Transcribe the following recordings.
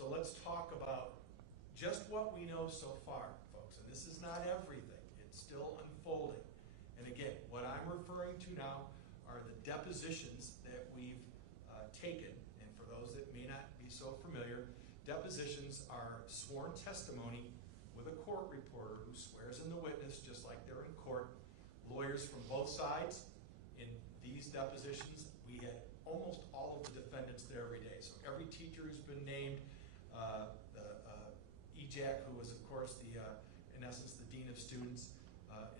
So let's talk about just what we know so far, folks. And this is not everything. It's still unfolding. And again, what I'm referring to now are the depositions that we've taken. And for those that may not be so familiar, depositions are sworn testimony with a court reporter who swears in the witness just like they're in court. Lawyers from both sides. In these depositions, we had almost all of the defendants there every day. So every teacher who's been named, EJAC, who was of course in essence the dean of students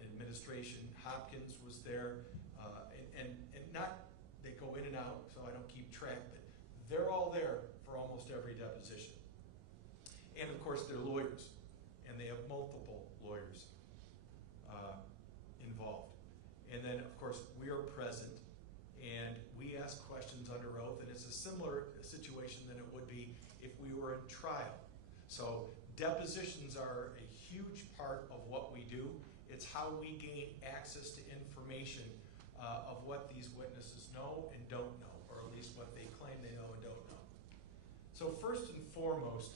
in administration, Hopkins was there, and not, they go in and out, so I don't keep track, but they're all there for almost every deposition. And of course they're lawyers, and they have multiple lawyers involved. And then of course we are present, and we ask questions under oath, and it's a similar situation than it would be if we were in trial. So depositions are a huge part of what we do. It's how we gain access to information of what these witnesses know and don't know, or at least what they claim they know and don't know. So first and foremost,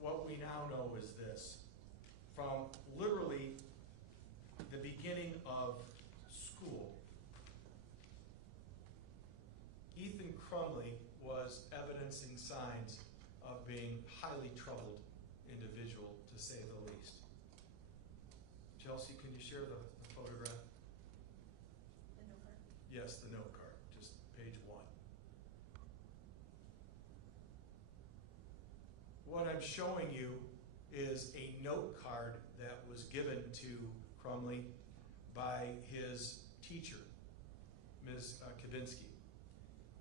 what we now know is this. From literally the beginning of school, Ethan Crumley was evidencing signs of being a highly troubled individual, to say the least. Chelsea, can you share the photograph? The note card? Yes, the note card, just page 1. What I'm showing you is a note card that was given to Crumley by his teacher, Ms. Kavinsky.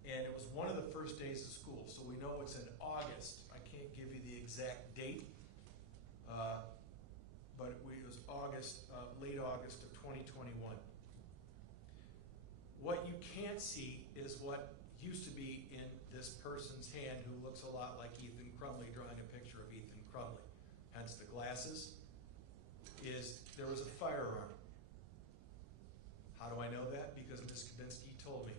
And it was one of the first days of school, so we know it's in August. I can't give you the exact date, but it was August, late August of 2021. What you can't see is what used to be in this person's hand, who looks a lot like Ethan Crumley, drawing a picture of Ethan Crumley. Hence the glasses, is there was a firearm. How do I know that? Because Ms. Kavinsky told me.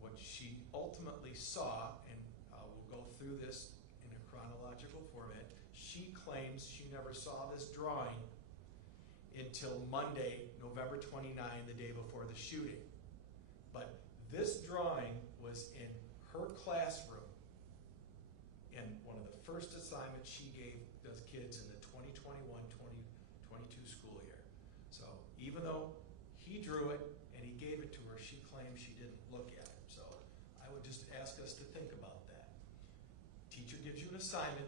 What she ultimately saw, and we'll go through this in a chronological format, she claims she never saw this drawing until Monday, November 29, the day before the shooting. But this drawing was in her classroom, and one of the first assignments she gave those kids in the 2021-2022 school year. So even though he drew it and he gave it to her, she claims she didn't look at it. So I would just ask us to think about that. Teacher gives you an assignment.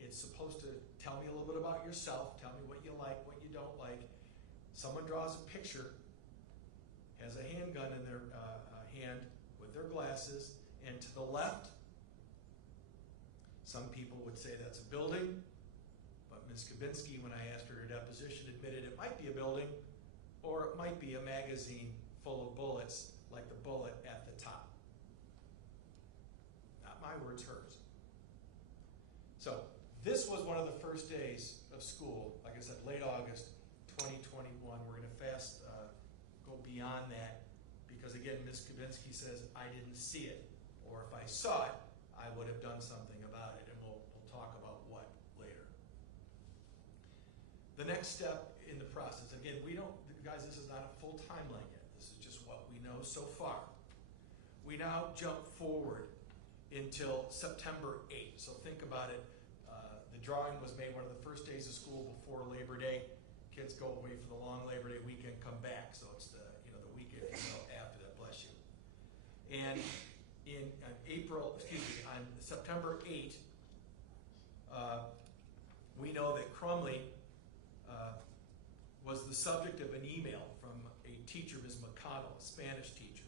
It's supposed to tell me a little bit about yourself, tell me what you like, what you don't like. Someone draws a picture, has a handgun in their hand with their glasses, and to the left, some people would say that's a building, but Ms. Kavinsky, when I asked her her deposition, admitted it might be a building, or it might be a magazine full of bullets, like the bullet at the top. Not my words, hers. So this was one of the first days of school, like I said, late August 2021. We're going to go beyond that, because again, Ms. Kavinsky says, I didn't see it, or if I saw it, I would have done something about it, and we'll talk about what later. The next step in the process, again, guys, this is not a full timeline yet. This is just what we know so far. We now jump forward until September 8th. So think about it. The drawing was made one of the first days of school before Labor Day. Kids go away for the long Labor Day weekend, come back. So it's the weekend after that. Bless you. And on September 8th, we know that Crumley was the subject of an email from a teacher, Ms. McConnell, a Spanish teacher,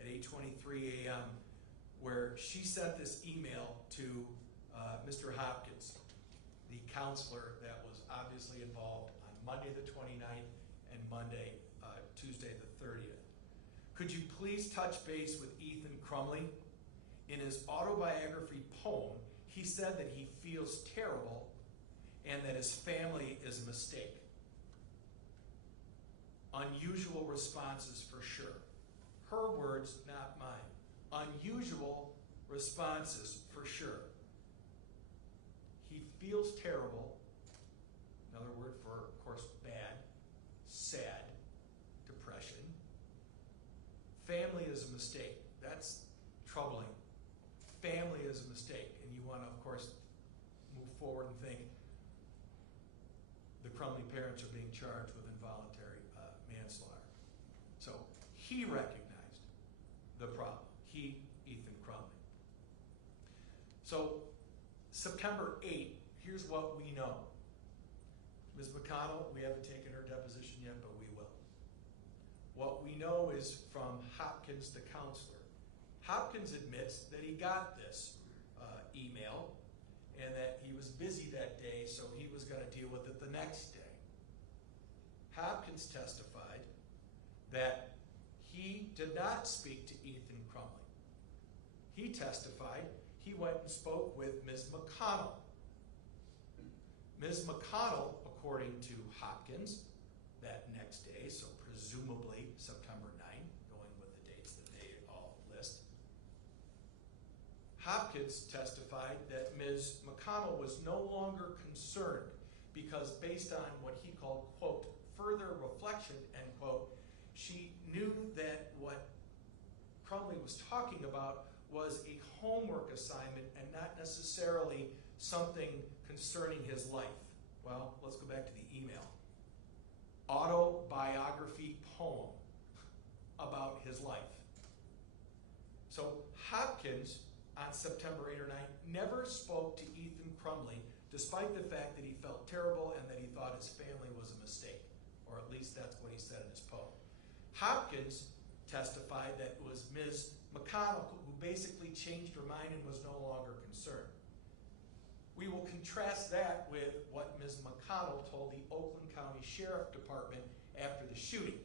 at 8:23 a.m., where she sent this email to Mr. Hopkins, the counselor that was obviously involved on Monday the 29th and Tuesday the 30th. Could you please touch base with Ethan Crumley? In his autobiography poem, he said that he feels terrible and that his family is a mistake. Unusual responses for sure. Her words, not mine. unusual responses for sure. He feels terrible. Another word for, of course, bad, sad, depression. Family is a mistake. That's troubling. Family is a mistake. And you want to, of course, move forward and think the Crumley parents are being charged with involuntary manslaughter. So he recognized the problem. He, Ethan Crumley. So September 8th, here's what we know. Ms. McConnell, we haven't taken her deposition yet, but we will. What we know is from Hopkins, the counselor. Hopkins admits that he got this email and that he was busy that day, so he was going to deal with it the next day. Hopkins testified that he did not speak to Ethan Crumley. He testified he went and spoke with Ms. McConnell. Ms. McConnell, according to Hopkins, that next day, so presumably September 9th, going with the dates that they all list, Hopkins testified that Ms. McConnell was no longer concerned because based on what he called, quote, further reflection, end quote, she knew that what Crumley was talking about was a homework assignment and not necessarily something concerning his life. Well, let's go back to the email. Autobiography poem about his life. So Hopkins, on September 8 or 9, never spoke to Ethan Crumley, despite the fact that he felt terrible and that he thought his family was a mistake, or at least that's what he said in his poem. Hopkins testified that it was Ms. McConnell who basically changed her mind and was no longer concerned. We will contrast that with what Ms. McConnell told the Oakland County Sheriff Department after the shooting,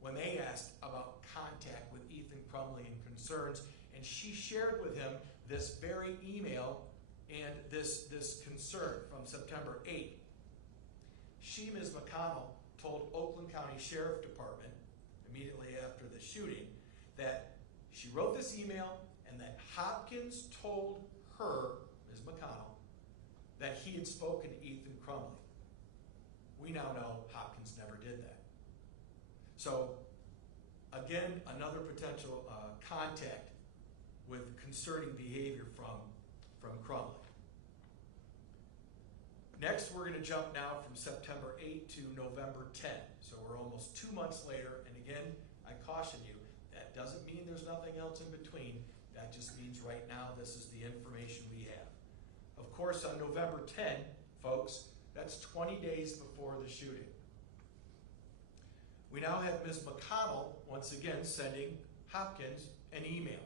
when they asked about contact with Ethan Crumley and concerns, and she shared with him this very email and this concern from September 8th. She, Ms. McConnell, told Oakland County Sheriff Department immediately after the shooting that she wrote this email and that Hopkins told her, Ms. McConnell, that he had spoken to Ethan Crumley. We now know Hopkins never did that. So, again, another potential contact with concerning behavior from Crumley. Next, we're going to jump now from September 8 to November 10. So we're almost 2 months later, and again, I caution you, that doesn't mean there's nothing else in between. That just means right now this is the information we have. Of course, on November 10, folks, that's 20 days before the shooting. We now have Ms. McConnell, once again, sending Hopkins an email.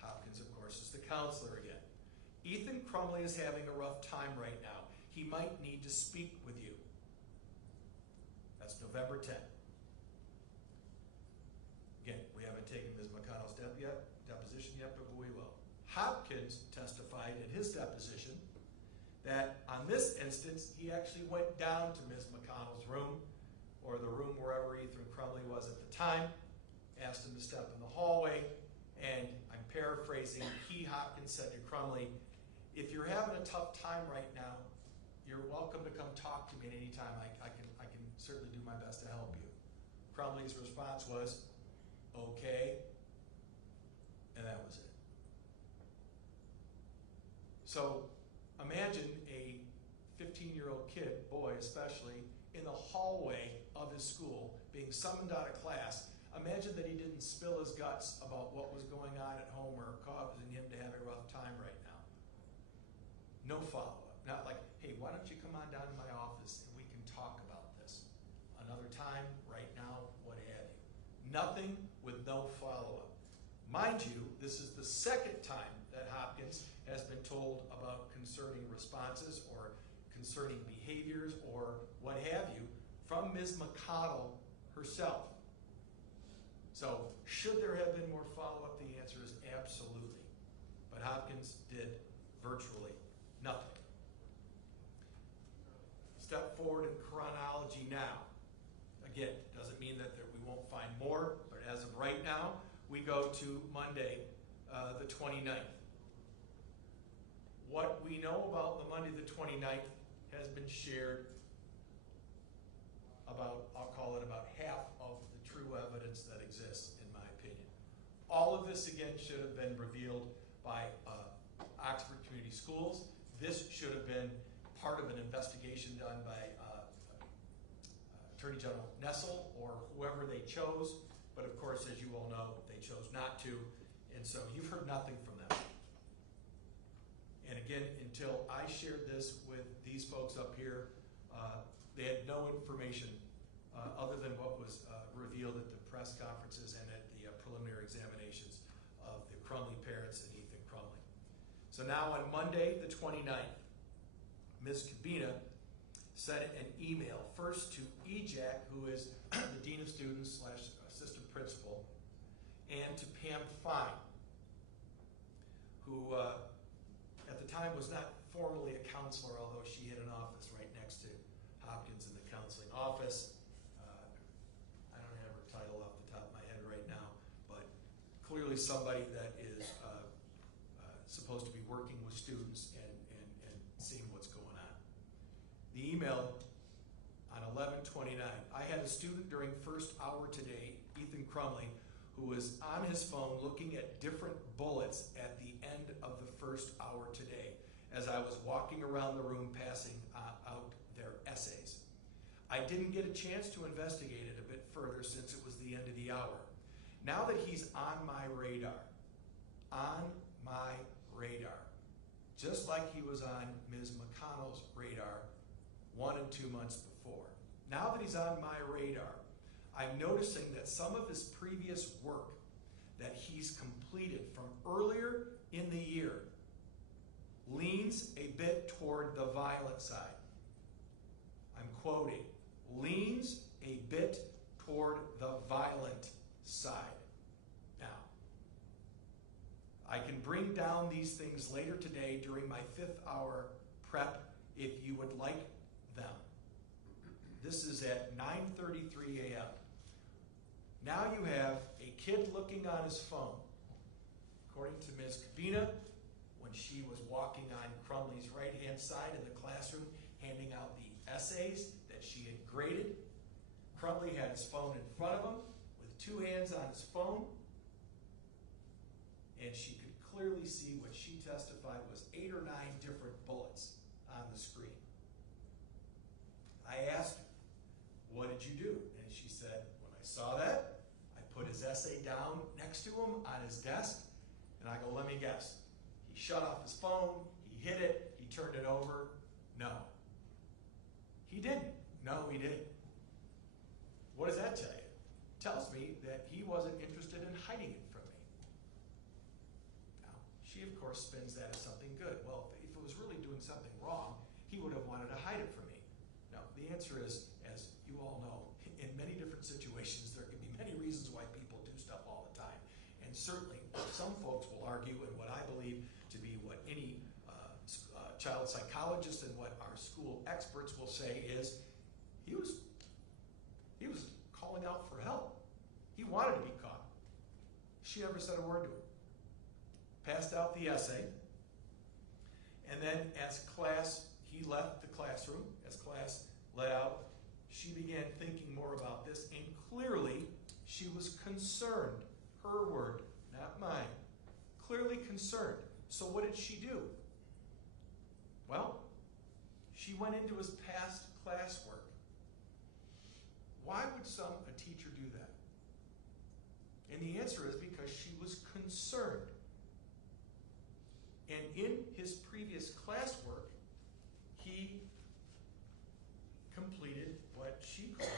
Hopkins, of course, is the counselor again. Ethan Crumley is having a rough time right now. He might need to speak with you. That's November 10. Again, we haven't taken Ms. McConnell's deposition yet, but we will. Hopkins testified in his deposition that on this instance, he actually went down to Ms. McConnell's room, or the room wherever Ethan Crumley was at the time, asked him to step in the hallway, and I'm paraphrasing, Hopkins said to Crumley, if you're having a tough time right now, you're welcome to come talk to me at any time. I can certainly do my best to help you. Crumley's response was, okay, and that was it. So imagine a 15-year-old kid, boy especially, in the hallway of his school, being summoned out of class. Imagine that he didn't spill his guts about what was going on at home or causing him to have a rough time right now. No follow-up. Not like, hey, why don't you come on down to my office and we can talk about this. Another time, right now, what have you. Nothing with no follow-up. Mind you, this is the second time that Hopkins has been told about concerning responses or concerning behaviors or what have you from Ms. McConnell herself. So, should there have been more follow-up? The answer is absolutely. But Hopkins did virtually nothing. Step forward in chronology now. Again, doesn't mean that we won't find more, but as of right now, we go to Monday, the 29th. What we know about the Monday the 29th has been shared about, I'll call it about half of the true evidence that exists, in my opinion. All of this, again, should have been revealed by Oxford Community Schools. This should have been part of an investigation done by Attorney General Nessel or whoever they chose. But of course, as you all know, they chose not to. And so you've heard nothing from them. And again, until I shared this with these folks up here, they had no information other than what was revealed at the press conferences and at the preliminary examinations of the Crumley parents and Ethan Crumley. So now on Monday, the 29th, Ms. Cabina sent an email first to EJAC, who is the Dean of Students / Assistant Principal, and to Pam Fine, who at the time was not formally a counselor, although she had an office right next to Hopkins in the counseling office. I don't have her title off the top of my head right now, but clearly somebody that is supposed to be working with students and seeing what's going on. The email on 11/29, I had a student during first hour today, Ethan Crumley, who was on his phone looking at different bullets at the end of the first hour today as I was walking around the room passing out their essays. I didn't get a chance to investigate it a bit further since it was the end of the hour. Now that he's on my radar, just like he was on Ms. McConnell's radar 1 and 2 months before. Now that he's on my radar, I'm noticing that some of his previous work that he's completed from earlier in the year leans a bit toward the violent side. I'm quoting, leans a bit toward the violent side. Now, I can bring down these things later today during my 5th hour prep if you would like them. This is at 9:33 a.m. Now you have a kid looking on his phone. According to Ms. Cabina, when she was walking on Crumley's right-hand side in the classroom, handing out the essays that she had graded, Crumley had his phone in front of him with 2 hands on his phone, and she could clearly see what she testified was 8 or 9 different bullets on the screen. I asked her, what did you do? And she said, when I saw that, I put his essay down next to him on his desk, and I go, let me guess. He shut off his phone, he hid it, he turned it over. No. He didn't. No, he didn't. What does that tell you? It tells me that he wasn't interested in hiding it from me. Now, she of course spins that as something good. Well, if it was really doing something wrong, he would have wanted to hide it from me. No, the answer is, as you all know, in many different situations, there can be many reasons why people do stuff all the time. And certainly, some folks will argue, and what I believe to be what any child psychologist and what our school experts will say is, he was calling out for help. He wanted to be caught. She never said a word to him. Passed out the essay, and then as class, he left the classroom, as class let out, she began thinking more about this, and clearly she was concerned. Her word, not mine. Clearly concerned. So what did she do? Well, she went into his past classwork. Why would a teacher do that? And the answer is because she was concerned. And in his previous classwork, he completed what she called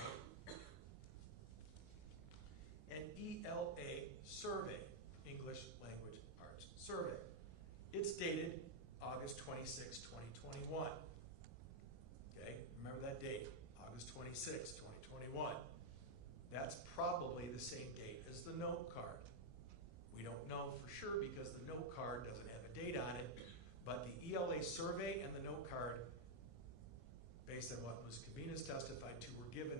an ELA survey, English Language Arts Survey. It's dated August 26, 2021. Okay, remember that date, August 26, 2021. That's probably the same date as the note card. We don't know for sure because the note card doesn't have a date on it, but the ELA survey and the note card, based on what Ms. Cabina's testified to, were given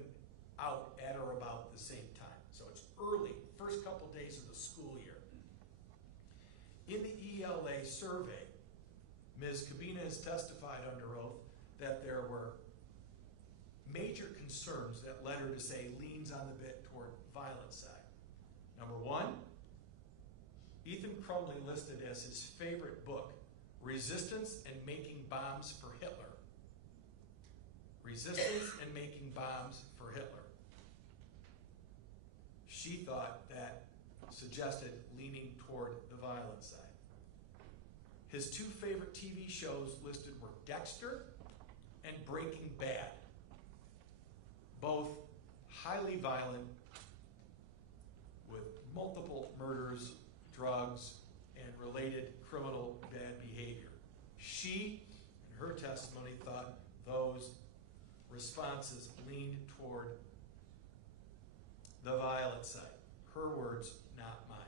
out at or about the same time. So it's early, first couple days of the school year. In the ELA survey, Ms. Cabina has testified under oath that there were major concerns that led her to say leans on the bit toward violent side. Number one, Ethan Crumley listed as his favorite book, Resistance and Making Bombs for Hitler. Resistance and Making Bombs for Hitler. She thought that suggested leaning toward the violent side. His two favorite TV shows listed were Dexter and Breaking Bad. Both highly violent with multiple murders, drugs, and related criminal bad behavior. She, in her testimony, thought those responses leaned toward the violent side. Her words, not mine.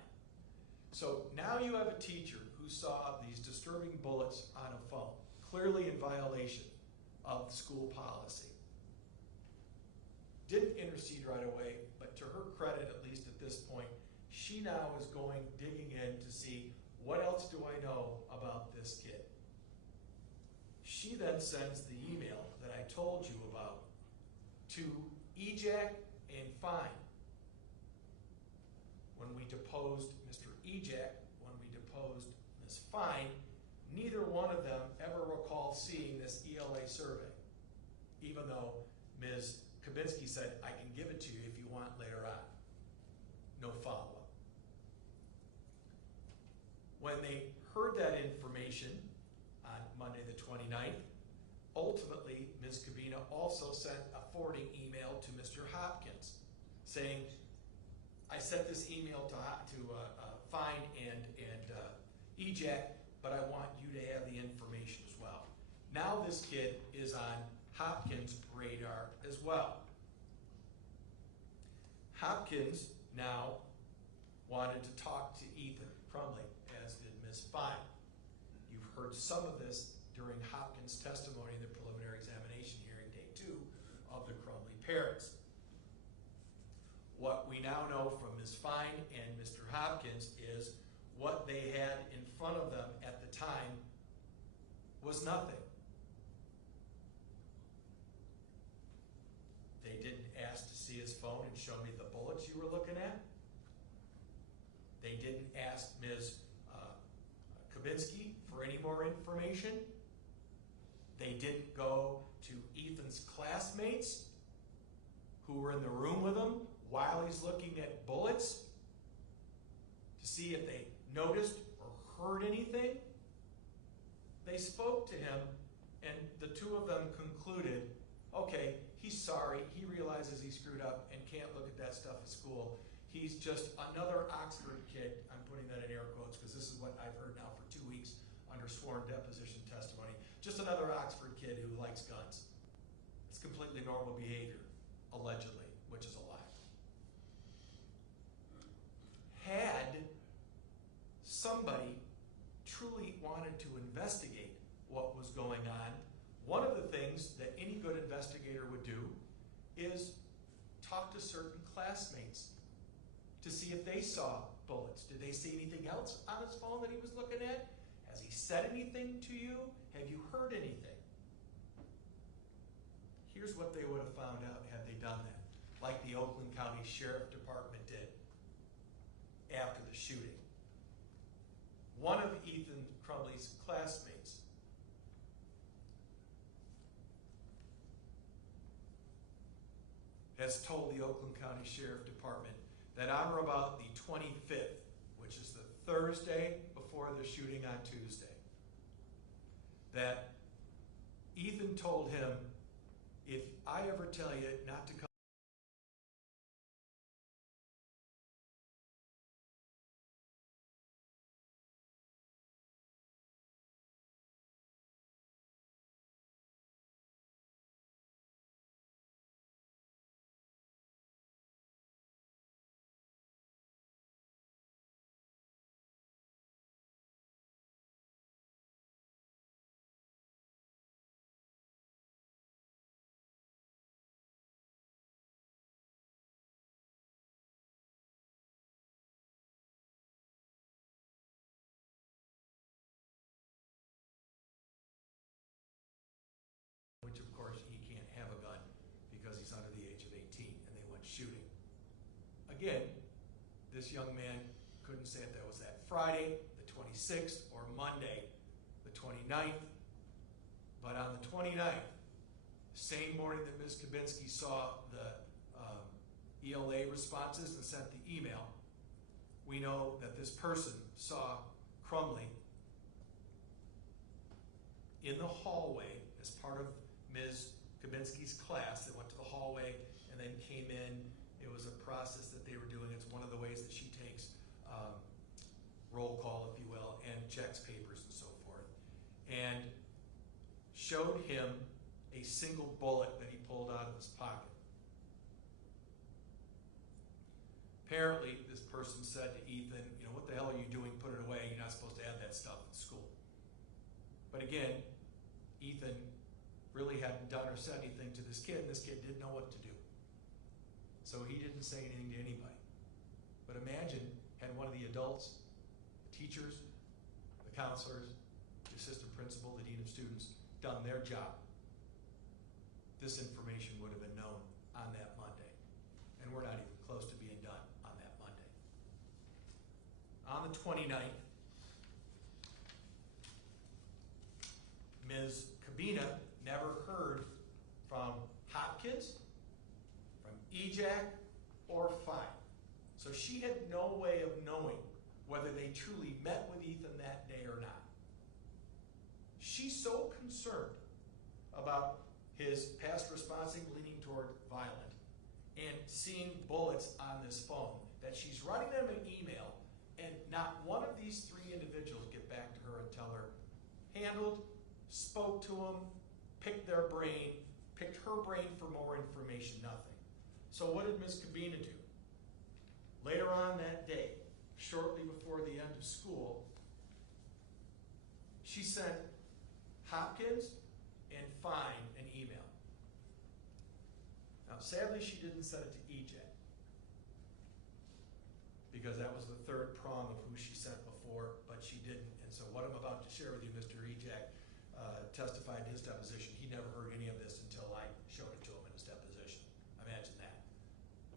So now you have a teacher who saw these disturbing bullets on a phone, clearly in violation of school policy. Didn't intercede right away, but to her credit, at least at this point, she now is going digging in to see what else do I know about this kid. She then sends the email that I told you about to EJAC and Fine. When we deposed Mr. EJAC, when we deposed Ms. Fine, neither one of them ever recall seeing this ELA survey, even though Ms. Kabinski said, I can give it to you if you want later on. No follow-up. When they heard that information on Monday the 29th, ultimately Ms. Cabina also sent a forwarding email to Mr. Hopkins saying, I sent this email to Fine and EJAC, but I want you to have the information as well. Now this kid is on Hopkins' radar as well. Hopkins now wanted to talk to Ethan Crumley, as did Ms. Fine. You've heard some of this during Hopkins' testimony in the preliminary examination hearing, day 2 of the Crumley parents. What we now know from Ms. Fine and Mr. Hopkins is what they had in front of them at the time was nothing. They didn't ask to see his phone and show me the bullets you were looking at. They didn't ask Ms. Kabinski for any more information. They didn't go to Ethan's classmates who were in the room with him while he's looking at bullets to see if they noticed or heard anything. They spoke to him, and the two of them concluded, okay, he's sorry, he realizes he screwed up and can't look at that stuff at school. He's just another Oxford kid, I'm putting that in air quotes because this is what I've heard now for 2 weeks under sworn deposition testimony, just another Oxford kid who likes guns. It's completely normal behavior, allegedly, which is a lie. Had somebody truly wanted to investigate what was going on, one of the things that any good investigator would do is talk to certain classmates to see if they saw bullets. Did they see anything else on his phone that he was looking at? Has he said anything to you? Have you heard anything? Here's what they would have found out had they done that, like the Oakland County Sheriff Department did after the shooting. One of Ethan Crumley's classmates has told the Oakland County Sheriff Department that on or about the 25th, which is the Thursday before the shooting on Tuesday, that Ethan told him, if I ever tell you not to come Again, this young man couldn't say if that was that Friday, the 26th, or Monday, the 29th. But on the 29th, same morning that Ms. Kabinski saw the ELA responses and sent the email, we know that this person saw Crumley in the hallway as part of Ms. Kabinski's class. They went to the hallway and then came in. It was a process that they were doing. It's one of the ways that she takes roll call, if you will, and checks papers and so forth. And showed him a single bullet that he pulled out of his pocket. Apparently, this person said to Ethan, what the hell are you doing? Put it away. You're not supposed to have that stuff in school. But again, Ethan really hadn't done or said anything to this kid, and this kid didn't know what to do. So he didn't say anything to anybody. But imagine had one of the adults, the teachers, the counselors, the assistant principal, the dean of students, done their job. This information would have been known on that Monday. And we're not even close to being done on that Monday. On the 29th, Ms. Kabina never heard from Hopkins, from EJAC, or Fine. So she had no way of knowing whether they truly met with Ethan that day or not. She's so concerned about his past responding, leaning toward violent, and seeing bullets on this phone that she's writing them an email, and not one of these three individuals get back to her and tell her, handled, spoke to him, picked their brain, picked her brain for more information, nothing. So what did Ms. Kabina do? Later on that day, shortly before the end of school, she sent Hopkins and Fine an email. Now, sadly, she didn't send it to EJ, because that was the third prong of who she sent before, but she didn't. And so what I'm about to share with you, Mr. EJ testified in his deposition. He never heard any of this until I showed it to him in his deposition. Imagine that.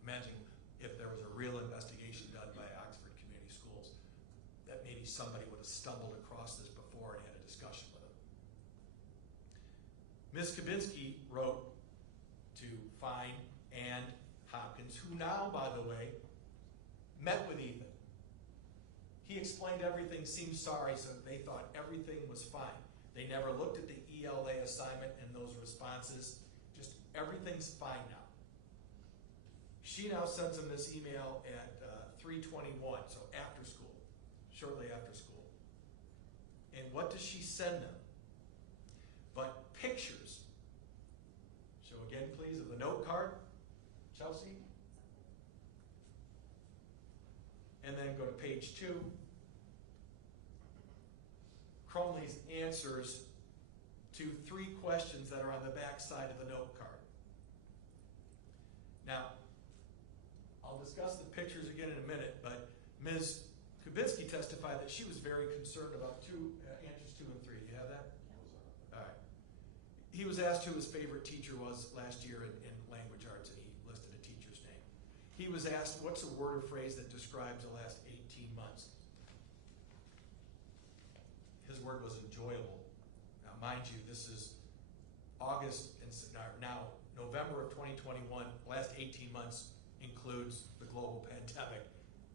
Imagine if there was a real investigation done by Oxford Community Schools, that maybe somebody would have stumbled across this before and had a discussion with him. Ms. Kabinski wrote to Fine and Hopkins, who now, by the way, met with Ethan. He explained everything, seemed sorry, so they thought everything was fine. They never looked at the ELA assignment and those responses. Just everything's fine now. She now sends him this email at 3:21, so after school, shortly after school. And what does she send them? But pictures. Show again, please, of the note card, Chelsea. And then go to page 2. Crumley's answers to 3 questions that are on the back side of the note card. Now, I'll discuss the pictures again in a minute, but Ms. Kabinski testified that she was very concerned about answers 2 and 3. Do you have that? Yeah. All right. He was asked who his favorite teacher was last year in language arts, and he listed a teacher's name. He was asked, what's a word or phrase that describes the last 18 months? His word was enjoyable. Now, mind you, this is August and now November of 2021. Last 18 months includes the global pandemic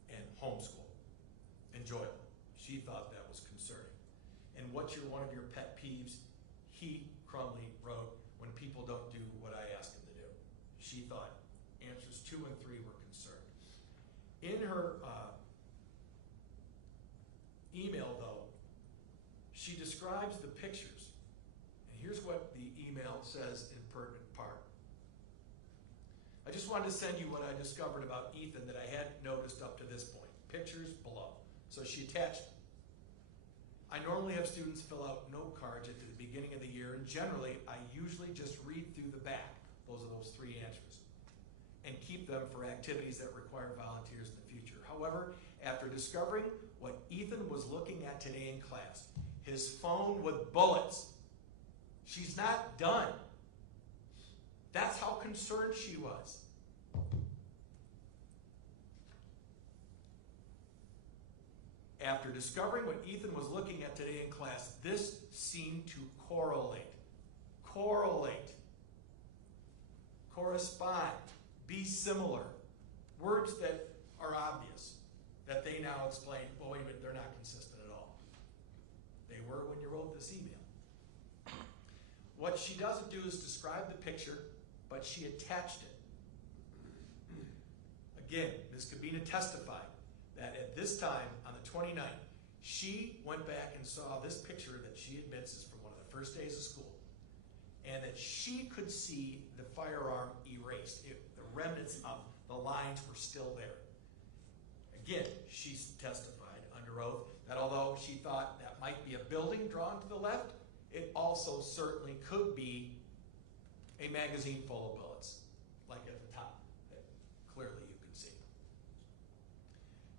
and homeschool. Enjoyable. She thought that was concerning. And what's one of your pet peeves? He, Crumley, wrote, when people don't do what I ask them to do. She thought answers 2 and 3 were concerned. In her email, though, she describes the pictures. And here's what the email says in pertinent part. I just wanted to send you what I discovered about Ethan that I hadn't noticed up to this point. Pictures below. So she attached them. I normally have students fill out note cards at the beginning of the year, and generally, I usually just read through the back, those 3 answers, and keep them for activities that require volunteers in the future. However, after discovering what Ethan was looking at today in class, his phone with bullets, she's not done. That's how concerned she was. After discovering what Ethan was looking at today in class, this seemed to correlate. Correlate. Correspond. Be similar. Words that are obvious, that they now explain, well, wait a minute, they're not consistent at all. They were when you wrote this email. What she doesn't do is describe the picture, but she attached it. Again, Ms. Kabina testified that at this time, on the 29th, she went back and saw this picture that she admits is from one of the first days of school, and that she could see the firearm erased. The remnants of the lines were still there. Again, she testified under oath that although she thought that might be a building drawn to the left, it also certainly could be a magazine full of bullets, like at the top, that clearly you can see.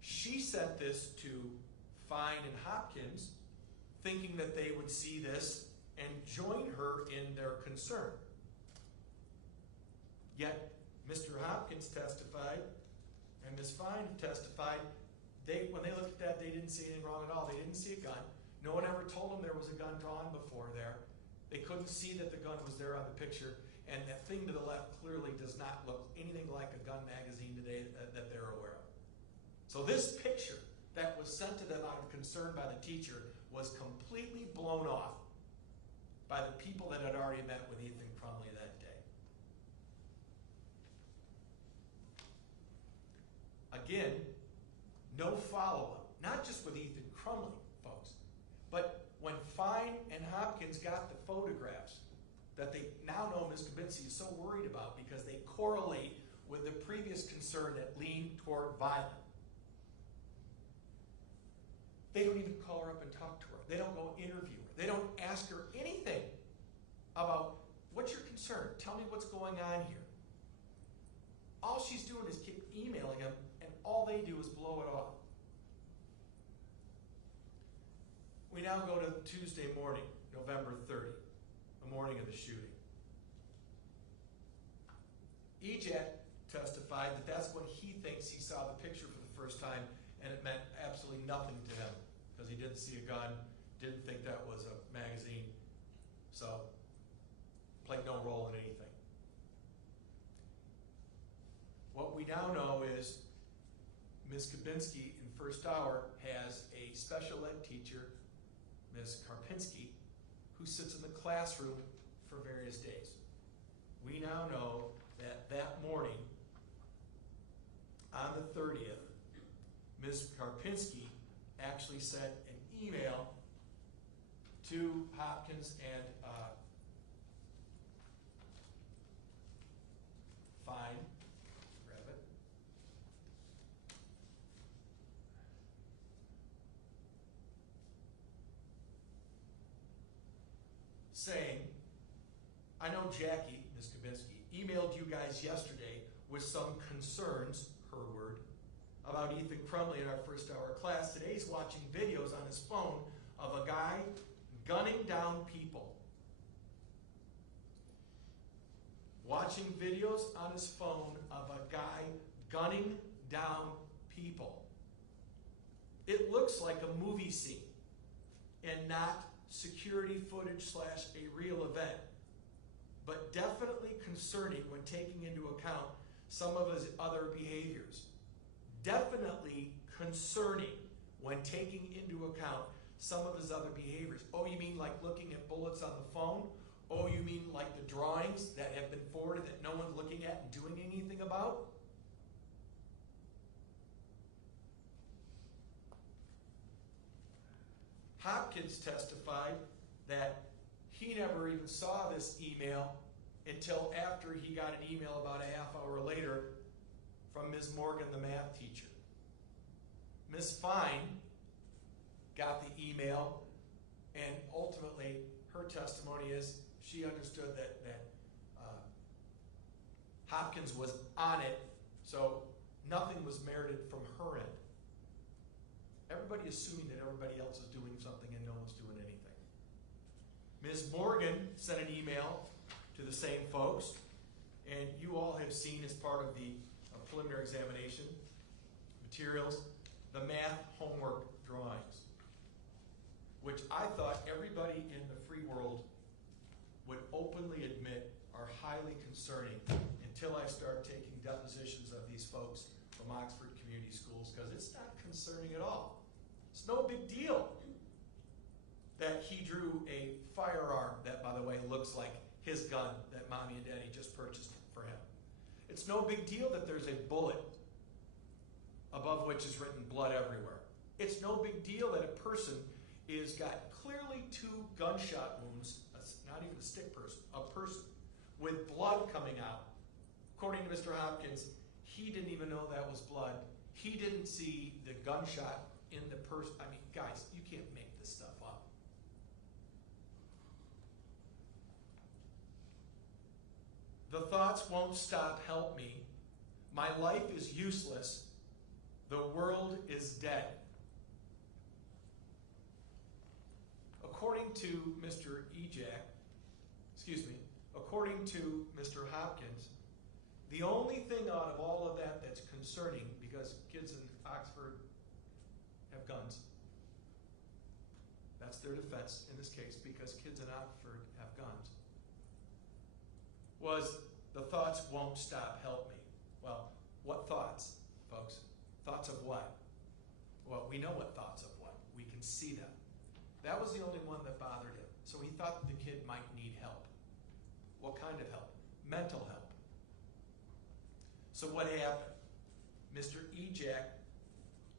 She sent this to Fine and Hopkins, thinking that they would see this and join her in their concern. Yet, Mr. Hopkins testified, and Ms. Fine testified, when they looked at that, they didn't see anything wrong at all. They didn't see a gun. No one ever told them there was a gun drawn before there. They couldn't see that the gun was there on the picture, and that thing to the left clearly does not look anything like a gun magazine today that they're aware of. So this picture that was sent to them out of concern by the teacher was completely blown off by the people that had already met with Ethan Crumley that day. Again, no follow-up, not just with Ethan Crumley, folks, but when Fine and Hopkins got the photographs that they now know Ms. Kabinski is so worried about because they correlate with the previous concern that leaned toward violence. They don't even call her up and talk to her. They don't go interview her. They don't ask her anything about, what's your concern? Tell me what's going on here. All she's doing is keep emailing them, and all they do is blow it off. We now go to Tuesday morning, November 30, the morning of the shooting. Ejat testified that that's when he thinks he saw the picture for the first time, and it meant absolutely nothing to him because he didn't see a gun, didn't think that was a magazine, so played no role in anything. What we now know is Ms. Kabinski in first hour has a special ed teacher, Ms. Karpinski, who sits in the classroom for various days. We now know that that morning, on the 30th, Ms. Karpinski actually sent an email to Hopkins and Fine, grab it, saying, I know Jackie, Ms. Kabinski, emailed you guys yesterday with some concerns, her word, about Ethan Crumley in our first hour class. Today he's watching videos on his phone of a guy gunning down people. Watching videos on his phone of a guy gunning down people. It looks like a movie scene and not security footage / a real event, but definitely concerning when taking into account some of his other behaviors. Definitely concerning when taking into account some of his other behaviors. Oh, you mean like looking at bullets on the phone? Oh, you mean like the drawings that have been forwarded that no one's looking at and doing anything about? Hopkins testified that he never even saw this email until after he got an email about a half hour later from Ms. Morgan, the math teacher. Ms. Fine got the email, and ultimately her testimony is she understood that Hopkins was on it, so nothing was merited from her end. Everybody assuming that everybody else is doing something and no one's doing anything. Ms. Morgan sent an email to the same folks, and you all have seen as part of the preliminary examination materials, the math homework drawings, which I thought everybody in the free world would openly admit are highly concerning until I start taking depositions of these folks from Oxford Community Schools, because it's not concerning at all. It's no big deal that he drew a firearm that, by the way, looks like his gun that Mommy and Daddy just purchased for him. It's no big deal that there's a bullet above which is written blood everywhere. It's no big deal that a person is got clearly 2 gunshot wounds, not even a stick person, a person, with blood coming out. According to Mr. Hopkins, he didn't even know that was blood. He didn't see the gunshot in the person. I mean, guys, you can't make this stuff up. The thoughts won't stop, help me. My life is useless. The world is dead. According to Mr. According to Mr. Hopkins, the only thing out of all of that that's concerning, because kids in Oxford have guns, that's their defense in this case, because kids in Oxford have guns, was the thoughts won't stop, help me. Well, what thoughts, folks? Thoughts of what? Well, we know what thoughts of what. We can see them. That was the only one that bothered him. So he thought that the kid might need help. What kind of help? Mental help. So what happened? Mr. Ejak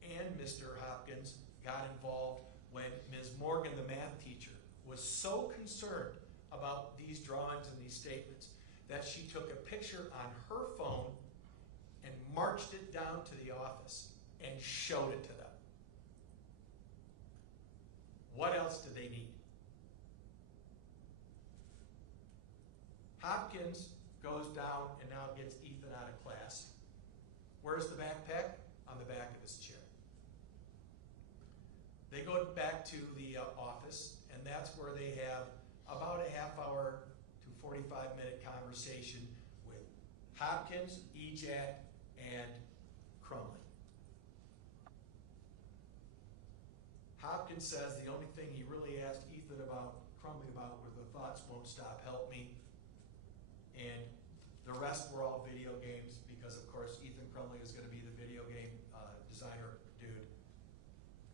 and Mr. Hopkins got involved when Ms. Morgan, the math teacher, was so concerned about these drawings and these statements that she took a picture on her phone and marched it down to the office and showed it to them. What else do they need? Hopkins goes down and now gets Ethan out of class. Where's the backpack? On the back of his chair. They go back to the office, and that's where they have about a half-hour to 45-minute conversation with Hopkins, Ejak, and Crumley. Hopkins says the only thing he really asked Ethan about, Crumley about, were the thoughts won't stop, help me. And the rest were all video games, because of course Ethan Crumley is going to be the video game designer dude.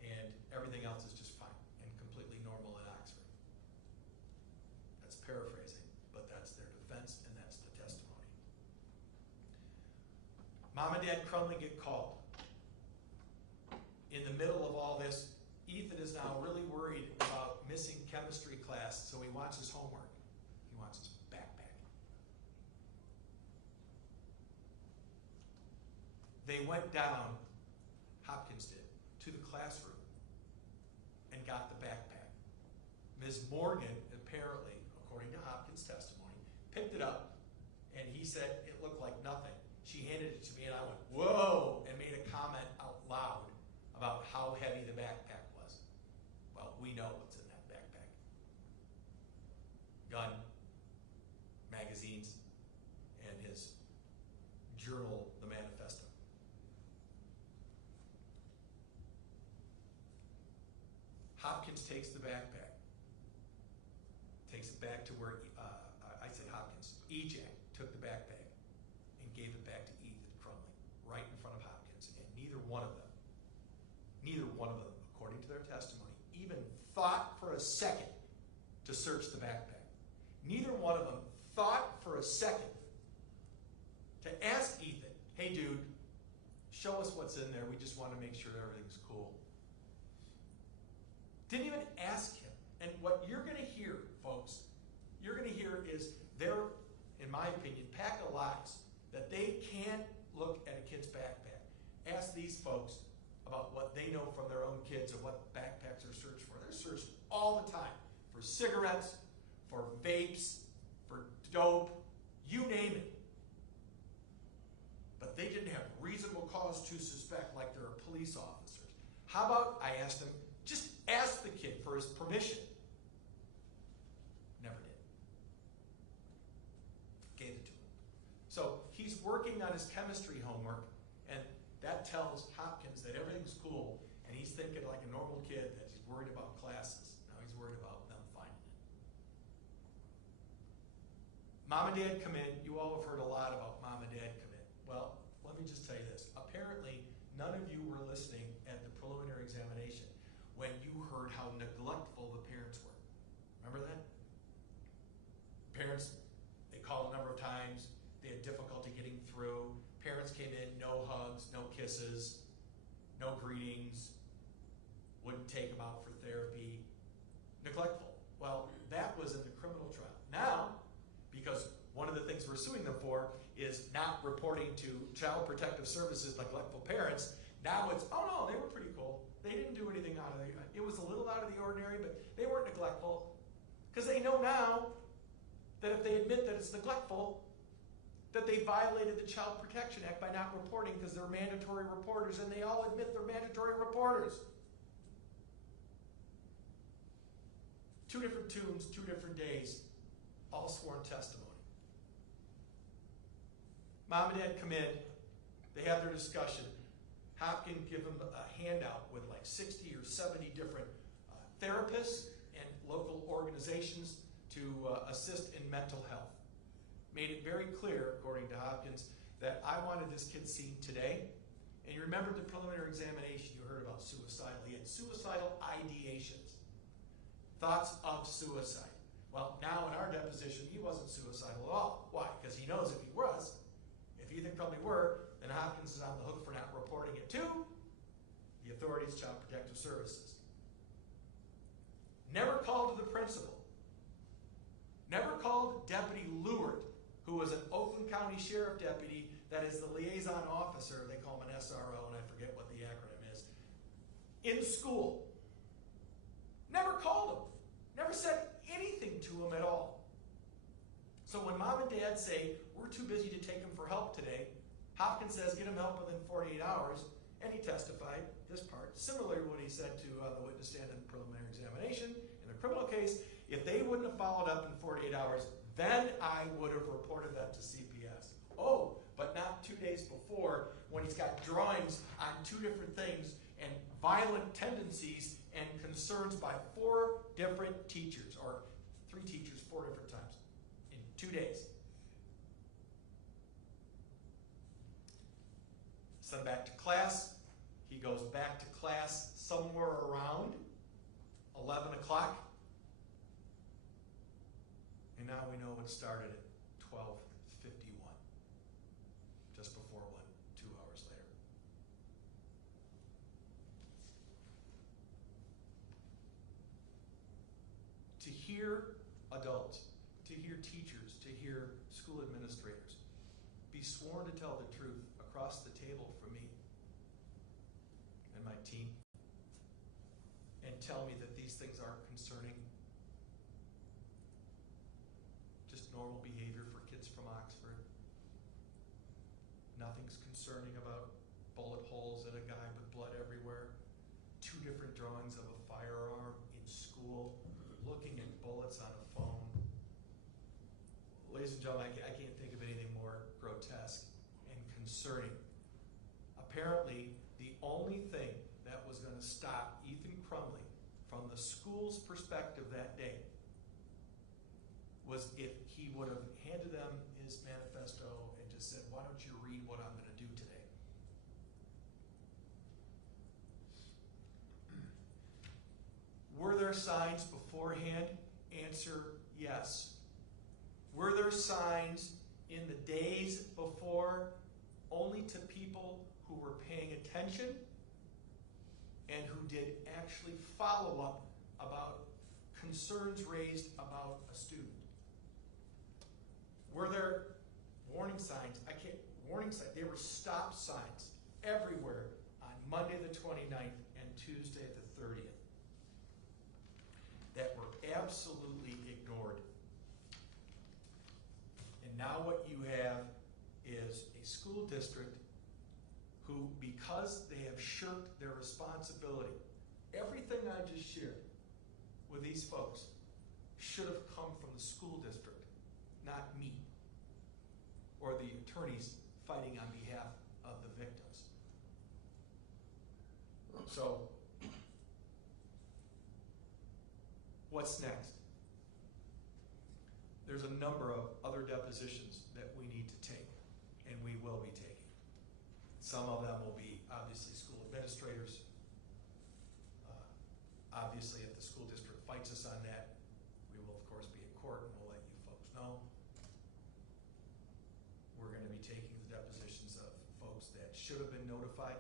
And everything else is just fine and completely normal in Oxford. That's paraphrasing, but that's their defense and that's the testimony. Mom and Dad Crumley get called. In the middle of all this, Ethan is now really worried about missing chemistry class, so he wants his homework. He wants his backpack. They went down, Hopkins did, to the classroom and got the backpack. Ms. Morgan, apparently, according to Hopkins' testimony, picked it up, and he said it looked like nothing. She handed it to me, and I went, whoa, and made a comment out loud about how heavy the backpack was. Well, we know what's in that backpack. Gun, magazines, and his journal, the manifesto. Hopkins takes the backpack, takes it back to where, I said Hopkins, Ejak took the backpack and gave it back to Ethan Crumley, right in front of Hopkins, and neither one of them, according to their testimony, even thought for a second to search the backpack. Neither one of them thought for a second to ask Ethan, hey dude, show us what's in there, we just want to make sure everything's cool. Didn't even ask him. And what you're going to hear, folks, is they're, in my opinion, pack of lies that they can't look at a kid's backpack. Ask these folks about what they know from their own kids of what backpacks are searched for. They're searched all the time for cigarettes, for vapes, for dope, you name it. But they didn't have reasonable cause to suspect, like there are police officers. How about, I asked them, just ask the kid for his permission. Never did. Gave it to him. So he's working on his chemistry homework, and that tells Hopkins that everything's cool, and he's thinking like a normal Mom and dad come in. You all have heard a lot about mom and dad come in. Well, let me just tell you this. Apparently, none of you were listening at the preliminary examination when you heard how neglectful the parents were. Remember that? Parents, they called a number of times. They had difficulty getting through. Parents came in, no hugs, no kisses, no greetings, wouldn't take them out for therapy. Neglectful. Well, that was in the criminal trial. Now, because one of the things we're suing them for is not reporting to Child Protective Services neglectful parents, now it's, oh no, they were pretty cool. They didn't do anything out of the, it was a little out of the ordinary, but they weren't neglectful. Because they know now that if they admit that it's neglectful, that they violated the Child Protection Act by not reporting because they're mandatory reporters, and they all admit they're mandatory reporters. Two different tunes, 2 different days, all sworn testimony. Mom and dad come in, they have their discussion. Hopkins give them a handout with like 60 or 70 different therapists and local organizations to assist in mental health. Made it very clear, according to Hopkins, that I wanted this kid seen today. And you remember the preliminary examination, you heard about suicidal. He had suicidal ideations, thoughts of suicide. Well, now in our deposition, he wasn't suicidal at all. Why? Because he knows if he was, if Ethan Crumley were, then Hopkins is on the hook for not reporting it to the authorities, Child Protective Services. Never called to the principal. Never called Deputy Lewert, who was an Oakland County Sheriff deputy that is the liaison officer, they call him an SRO, and I forget what the acronym is, in school. Never called him. Never said anything to him at all. So when mom and dad say, we're too busy to take him for help today, Hopkins says, get him help within 48 hours, and he testified this part, similar to what he said to the witness stand in the preliminary examination. In the criminal case, if they wouldn't have followed up in 48 hours, then I would have reported that to CPS. Oh, but not 2 days before, when he's got drawings on 2 different things and violent tendencies and concerns by 4 different teachers, or 3 teachers 4 different times in 2 days. Sent back to class. He goes back to class somewhere around 11 o'clock. And now we know it started at 12:51, just before 2 hours later. To hear adults, to hear teachers, to hear school administrators be sworn to tell the truth across the table from me and my team, and tell me that these things aren't concerning, just normal behavior for kids from Oxford. Nothing's concerning about bullet holes in a guy with blood everywhere, 2 different drawings of a firearm in school, looking at bullets on a phone. Ladies and gentlemen, I can't think of anything more grotesque and concerning. Apparently, the only thing that was going to stop Ethan Crumley from the school's perspective that day was if he would have handed them his manifesto and just said, why don't you read what I'm going to do today? Were there signs beforehand? Answer, yes. Were there signs in the days before only to people who were paying attention and who did actually follow up about concerns raised about a student? Were there warning signs? Warning signs. There were stop signs everywhere on Monday the 29th and Tuesday the 30th that were absolutely ignored. And now what you have is a school district who, because they have shirked their responsibility, everything I just shared with these folks should have come from the school district, not me, or the attorneys fighting on behalf of the victims. So, what's next? there's a number of other depositions that we need to take, and we will be taking. Some of them will be obviously school administrators. Obviously, if the school district fights us on that, we will of course be in court and we'll let you folks know. We're going to be taking the depositions of folks that should have been notified,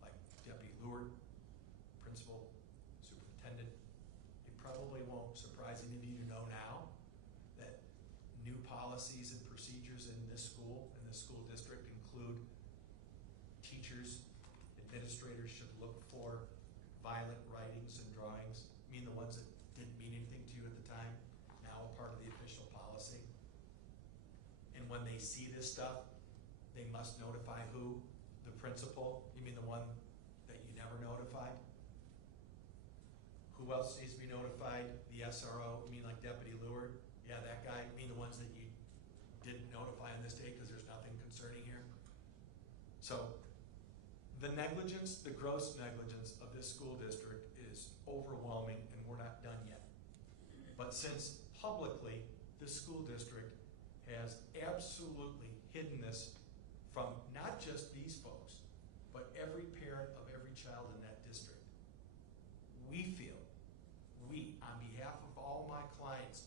like Deputy Leward, principal, superintendent. It probably won't surprise any of you to know now that new policies and procedures in this school district include teachers, administrators should look for violent writings and drawings. I mean the ones that didn't mean anything to you at the time, now a part of the official policy. And when they see this stuff, they must notify who? The principal? You mean the one that you never notified? Who else needs to be notified? The SRO? You mean like Deputy Leward? Yeah, that guy? You mean the ones that you didn't notify on this date because there's nothing concerning here? So the negligence, the gross negligence of this school district is overwhelming, and we're not done yet. But since publicly the school district has absolutely hidden this from not just these folks, but every parent of every child in that district, we, on behalf of all my clients,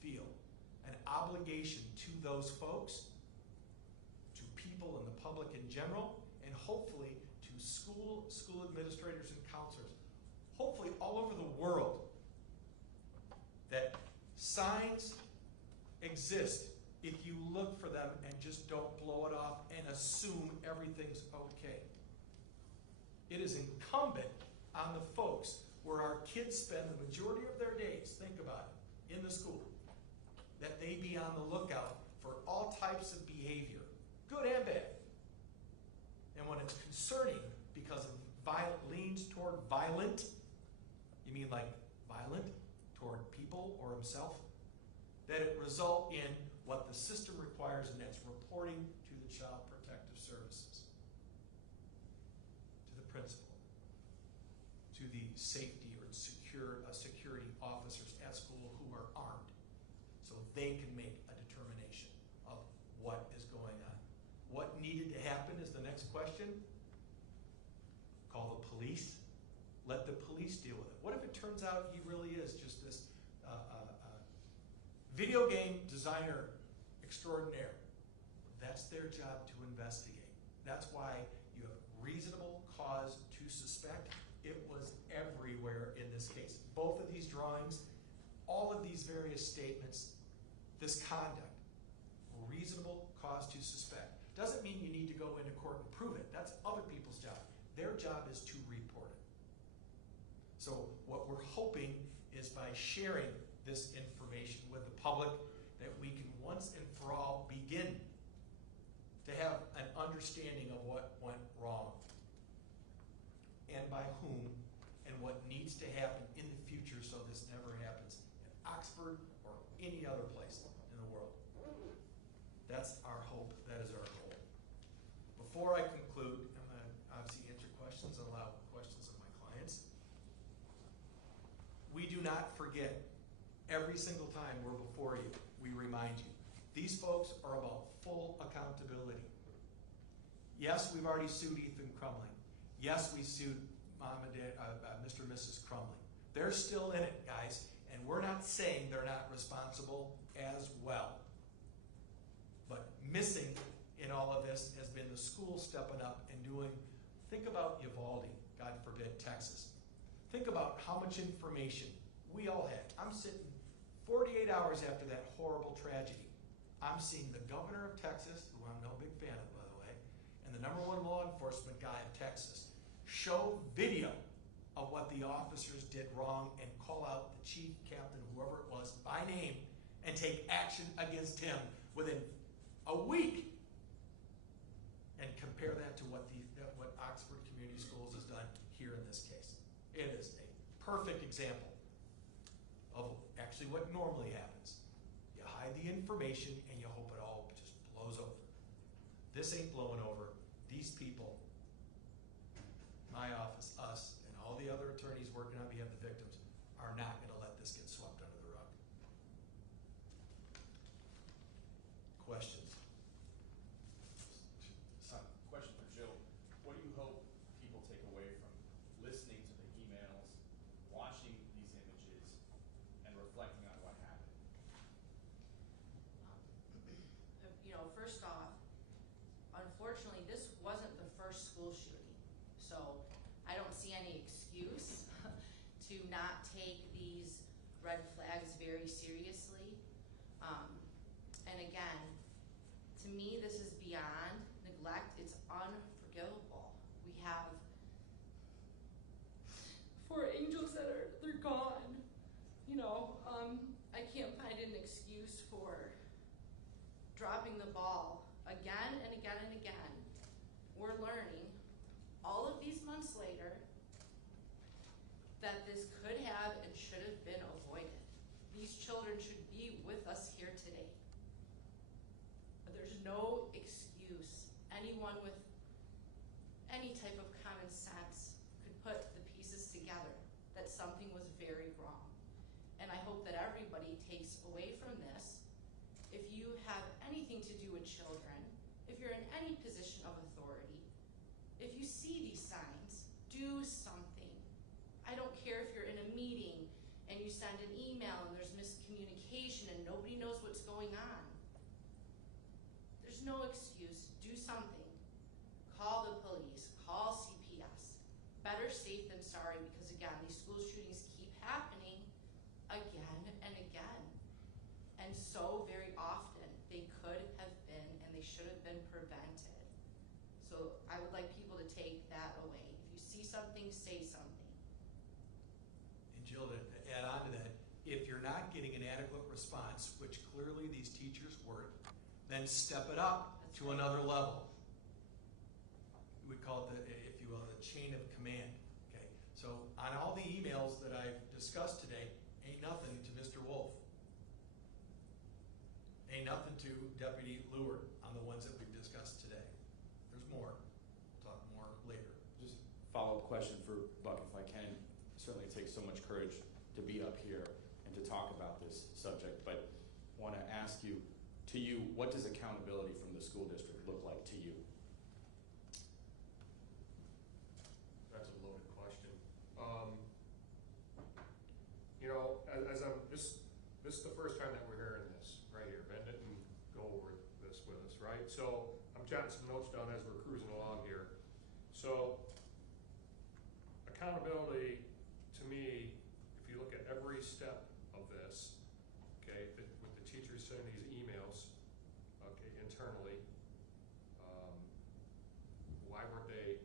feel an obligation to those folks, to people in the public in general, and hopefully to school administrators and counselors, hopefully all over the world, that signs exist if you look for them and just don't blow it off and assume everything's okay. It is incumbent on the folks where our kids spend the majority of their days, think about it, in the school, that they be on the lookout for all types of behavior, good and bad. And when it's concerning because of leans toward violent, you mean like violent toward people or himself, that it result in what the system requires, and that's reporting to the Child Protective Services, to the principal, to the safety or security officers at school who are armed, so they can make a determination of what is going on. What needed to happen is the next question. Call the police. Let the police deal with it. What if it turns out he really is just this video game designer extraordinaire? That's their job to investigate. That's why you have reasonable cause to suspect. It was everywhere in this case. Both of these drawings, all of these various statements, this conduct, reasonable cause to suspect. Doesn't mean you need to go into court and prove it. That's other people's job. Their job is to report it. So what we're hoping is by sharing this information with the public that we can once and for all begin to have an understanding of what went wrong and by whom and what needs to happen in the future so this never happens in Oxford or any other place in the world. That's our hope. That is our goal. Before I conclude, I'm going to obviously answer questions and allow questions of my clients. We do not forget. Every single time we're before you, we remind you. These folks are about full accountability. Yes, we've already sued Ethan Crumley. Yes, we sued Mom and Dad, Mr. and Mrs. Crumley. They're still in it, guys, and we're not saying they're not responsible as well. But missing in all of this has been the school stepping up and doing, think about Uvalde, God forbid, Texas. Think about how much information we all had. I'm sitting 48 hours after that horrible tragedy. I'm seeing the governor of Texas, who I'm no big fan of, by the way, and the #1 law enforcement guy of Texas show video of what the officers did wrong and call out the chief, captain, whoever it was, by name, and take action against him within a week. And compare that to what Oxford Community Schools has done here in this case. It is a perfect example of actually what normally happens. You hide the information and you hope it all just blows over. This ain't blowing over. These people, my office, us, and all the other attorneys working on behalf of the victims are not going to let this get swept under the rug. questions? Question for Jill. What do you hope people take away from listening to the emails, watching these images, and reflecting on what happened? First off, unfortunately, this wasn't the first school shooting. So I don't see any excuse to not take these red flags very seriously. And again, to me, this is beyond neglect. It's unforgivable. We have 4 angels that they're gone. I can't find an excuse for dropping the ball again and again and again. We're learning all of these months later that this could have and should have been avoided. These children should be with us here today. But there's no excuse. Anyone with any type of common sense could put the pieces together that something was very wrong. And I hope that everybody takes away from this, if you have anything to do with children, if you're in any position of authority, if you see these signs, do something. I don't care if you're in a meeting and you send an email and there's miscommunication and nobody knows what's going on. There's no excuse. Do something. Call the police. Call CPS. Better safe than sorry, because again, these school shootings keep happening again and again. And so very often they could have been and they should have been prevented. So I would like people to take that away. If you see something, say something. And Jill, to add on to that, if you're not getting an adequate response, which clearly these teachers weren't, then step it up to another level. We call it, if you will, the chain of command. Okay. So on all the emails that I've discussed today, ain't nothing to Mr. Wolf. Ain't nothing to Deputy Lewert on the ones that we've discussed today. There's more. We'll talk more later. Just follow-up question for Buck, if I can. It certainly takes so much courage to be up here and to talk about this subject, but want to ask you, to you, what does accountability from the school district look like to you? That's a loaded question. This is the first time that we're hearing this right here. Ben didn't go over this with us, right? So I'm jotting some notes down as we're cruising along here. So accountability, to me, if you look at every step of this, okay, with the teachers sending these emails, okay, internally, why weren't they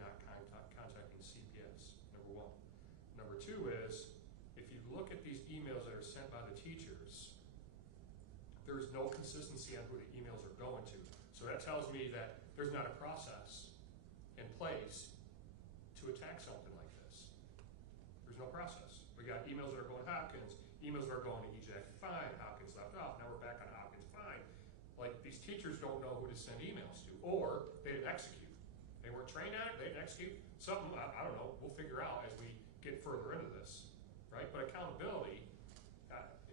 not contacting CPS? Number one. Number two is, if you look at these emails that are sent by the teachers, there's no consistency on who the emails are going to. So that tells me that there's not a process in place to attack something like this. There's no process. We got emails that are going to Hopkins, emails that are going to EJAC, fine, Hopkins left off, now we're back on Hopkins, fine. Like, these teachers don't know who to send emails to, or they didn't execute. They weren't trained on it, they didn't execute. Something, I don't know, we'll figure out as we get further into this, right? But accountability,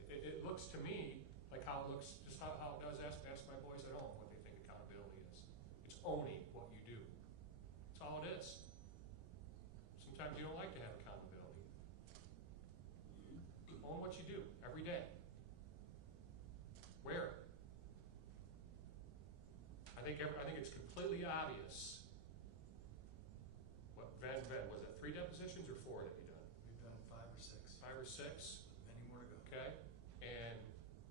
it looks to me like how it looks, just how it does, ask my boys at home what they think accountability is. It's owning what you do. That's all it is. Sometimes you don't like to have accountability. Own what you do every day. Wear it. I think it's completely obvious. What Ven, was it 3 depositions or 4 that you done? We've done 5 or 6. 5 or 6. Many more to go. Okay, and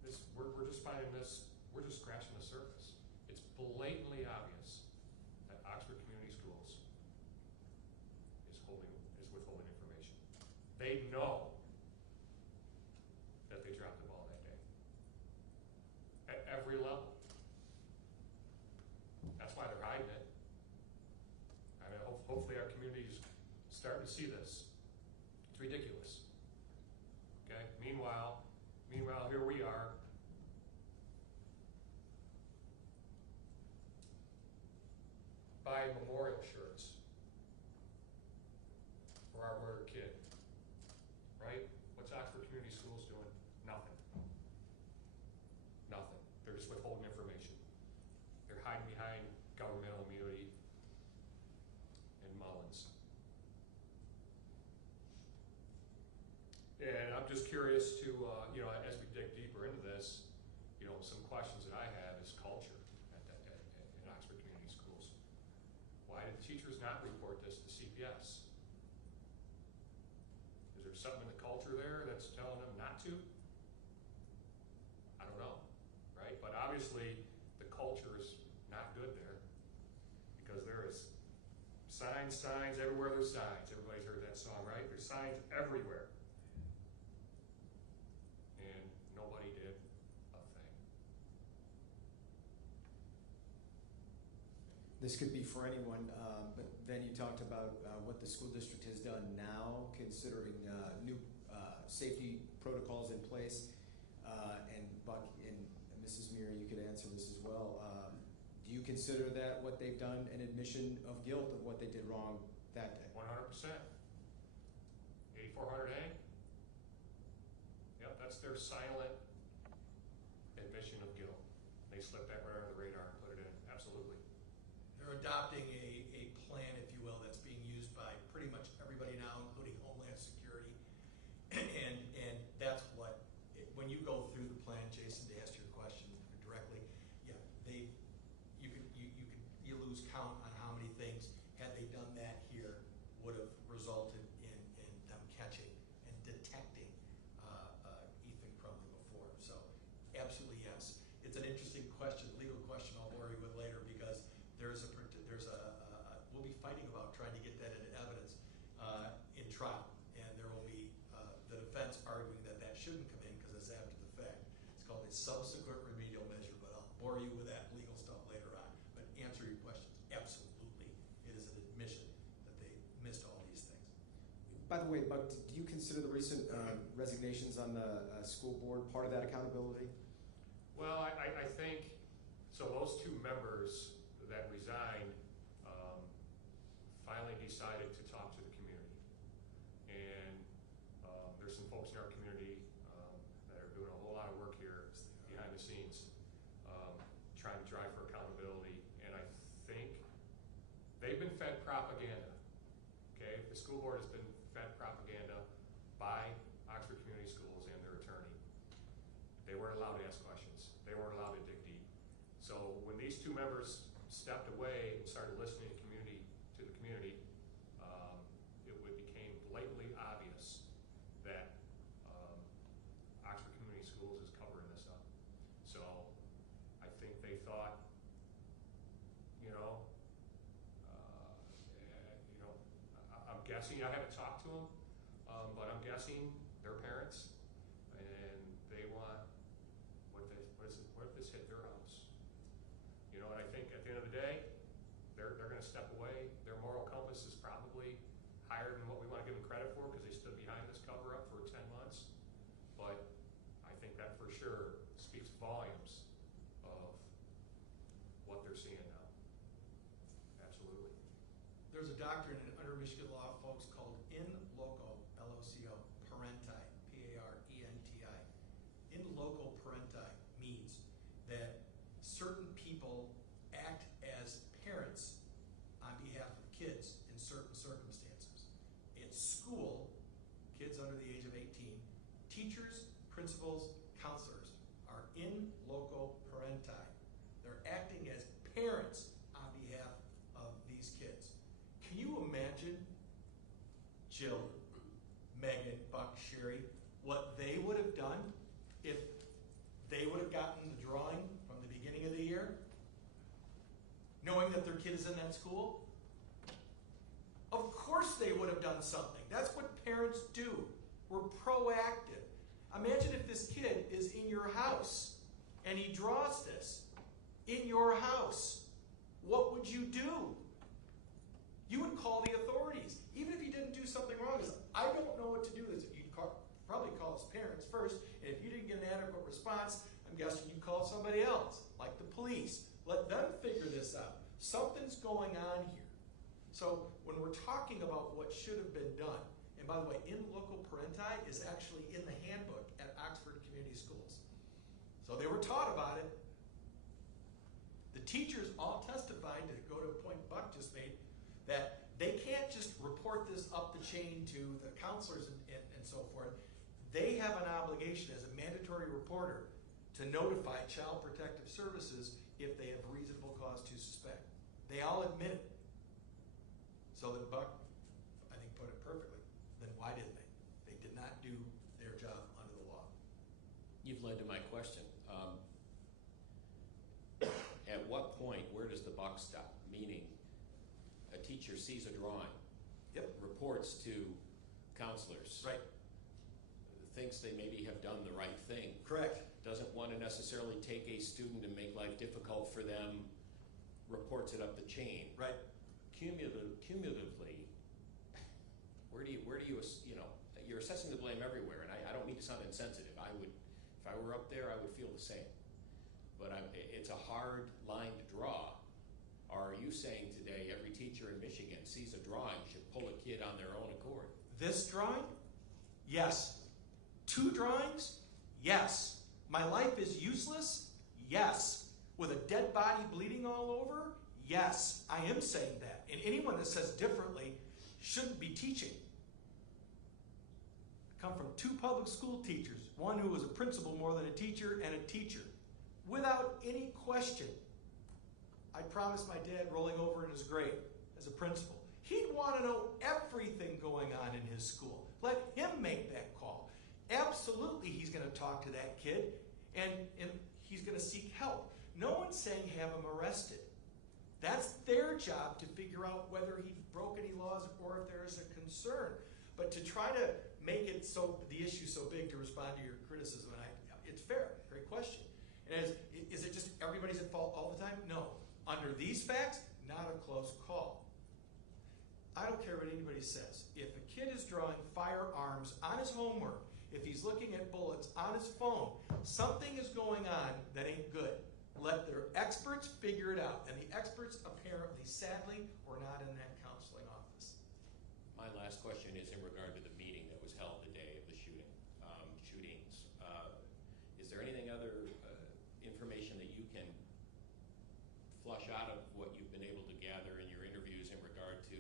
this we're just finding this. We're just scratching the surface. It's blatantly obvious that Oxford Community Schools is withholding information. They know that they dropped the ball that day at every level. That's why they're hiding it. I mean, hopefully our community's starting to see this. It's ridiculous. Okay. Meanwhile, here we are. Buying memorial shirts for our murdered kid. Right? What's Oxford Community Schools doing? Nothing. I'm just curious to, as we dig deeper into this, some questions that I have is culture in Oxford Community Schools. Why did teachers not report this to CPS? Is there something in the culture there that's telling them not to? I don't know, right? But obviously, the culture is not good there because there is signs everywhere there's signs. Everybody's heard that song, right? There's signs everywhere. And nobody did a thing. This could be for anyone, but then you talked about what the school district has done now, considering new safety protocols in place. And Buck and Mrs. Muir, you could answer this as well. Do you consider that what they've done an admission of guilt of what they did wrong that day? 100%. 8400A? Yep, that's their silent admission of guilt. They slipped that right under the radar and put it in. Absolutely. They're adopting a plan, if you will, that's being used by pretty much everybody now, including Homeland Security. And that's what, when you go through the plan, Jason, to answer your question directly, yeah, you lose count on how many things, had they done that here, would have resulted in them catching and detecting Ethan Crumley before. So absolutely yes. It's an interesting question, legal question I'll bore you with later, because we'll be fighting about trying to get that into evidence in trial, and there will be the defense arguing that shouldn't come in because it's after the fact. It's called a subsequent remedial measure, but I'll bore you with that legal stuff later on. But answer your questions, absolutely, it is an admission that they missed all these things. By the way, Buck, do you consider the recent resignations on the school board part of that accountability? Well, I think, so those two members that resigned finally decided to talk to the community. And there's some folks in our community that are doing a whole lot of work here behind the scenes, trying to drive for accountability. And I think they've been fed propaganda, okay? The school board has been fed propaganda by Oxford Community Schools and their attorney. They weren't allowed to ask questions. They weren't allowed to dig deep. So when these two members stepped away and started listening to the community, it became blatantly obvious that Oxford Community Schools is covering this up. So I think they thought, I'm guessing, I haven't talked to them, but I'm guessing they're parents and they want, what if this hit their house? And I think at the end of the day, they're going to step away. Their moral compass is probably higher than what we want to give them credit for because they stood behind this cover-up for 10 months. But I think that for sure speaks volumes of what they're seeing now. Absolutely. There's a doctrine under Michigan law, folks, called in loco, L-O-C-O, parenti, P-A-R-E-N-T-I. In loco parenti means that certain people act as parents on behalf of kids in certain circumstances. In school, kids under the age of 18, teachers, principals, counselors are in loco parenti. They're acting as parents on behalf of these kids. Can you imagine Jill, Megan, Buck, Sherry, what they would have done if they would have gotten the drawing from the beginning of the year, knowing that their kid is in that school? Of course they would have done something. That's what parents do. We're proactive. Imagine if this kid is in your house and he draws this in your house. What would you do? You would call the authorities, even if you didn't do something wrong. Because I don't know what to do. You'd probably call his parents first, and if you didn't get an adequate response, I'm guessing you'd call somebody else, like the police. Let them figure this out. Something's going on here. So when we're talking about what should have been done, and by the way, in loco parenti is actually in the handbook at Oxford Community Schools. So they were taught about it. The teachers all testified, to go to a point Buck just made, that they can't just report this up the chain to the counselors and so forth. they have an obligation as a mandatory reporter to notify Child Protective Services if they have reasonable cause to suspect. They all admit it. So that Buck, I think, put it perfectly. Then why didn't they? They did not do their job under the law. You've led to my question. At what point, where does the buck stop? Meaning, a teacher sees a drawing, Yep. reports to counselors, Right. thinks they maybe have done the right thing, Correct. doesn't want to necessarily take a student and make life difficult for them, reports it up the chain. Right. Cumulatively, where do you you're assessing the blame everywhere, and I don't mean to sound insensitive. If I were up there, I would feel the same. But it's a hard line to draw. Or are you saying today every teacher in Michigan sees a drawing should pull a kid on their own accord? This drawing? Yes. 2 drawings? Yes. My life is useless? Yes. With a dead body bleeding all over? Yes. I am saying that. And anyone that says differently shouldn't be teaching. I come from 2 public school teachers, one who was a principal more than a teacher, and a teacher. Without any question, I promised my dad rolling over in his grave as a principal. He'd want to know everything going on in his school. Let him make that call. Absolutely, he's going to talk to that kid, and he's going to seek help. No one's saying have him arrested. That's their job to figure out whether he broke any laws or if there is a concern. But to try to make it so the issue so big to respond to your criticism, and it's fair, great question. And is it just everybody's at fault all the time? No. Under these facts, not a close call. I don't care what anybody says. If a kid is drawing firearms on his homework, if he's looking at bullets on his phone, something is going on that ain't good. Let their experts figure it out. And the experts apparently, sadly, were not in that counseling office. My last question is in regard to the meeting that was held the day of the shootings. Is there anything other information that you can flush out of what you've been able to gather in your interviews in regard to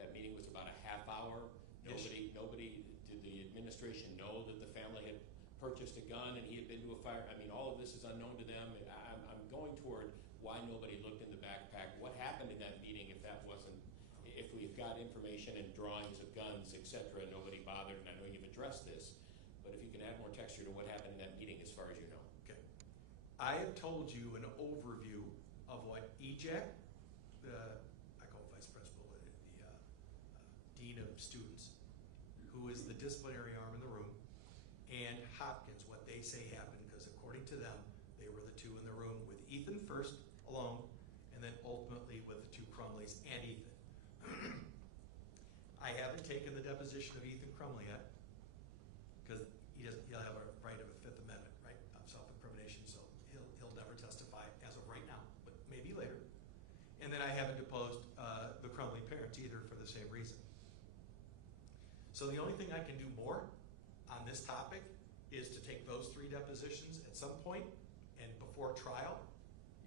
that meeting? Was about a half hour. Yes. Nobody, did the administration know that the family had purchased a gun and he had been to a fire? I mean, all of this is unknown to them. I'm going toward why nobody looked in the backpack. What happened in that meeting if we've got information and drawings of guns, etc., nobody bothered, and I know you've addressed this, but if you can add more texture to what happened in that meeting as far as you know. Okay. I have told you an overview of what EJAC, I call vice principal, the dean of students, who is the disciplinary arm in the room, and Hopkins, what they say happened, because according to them, they were the 2 in the room with Ethan first alone, and then ultimately with the 2 Crumleys and Ethan. I haven't taken the deposition of Ethan Crumley yet, because he'll have a right of a 5th Amendment, right, of self-incrimination, so he'll never testify as of right now, but maybe later. And then I haven't deposed the Crumley parents either for the same reason. So the only thing I can do more on this topic is to take those 3 depositions at some point, and before trial,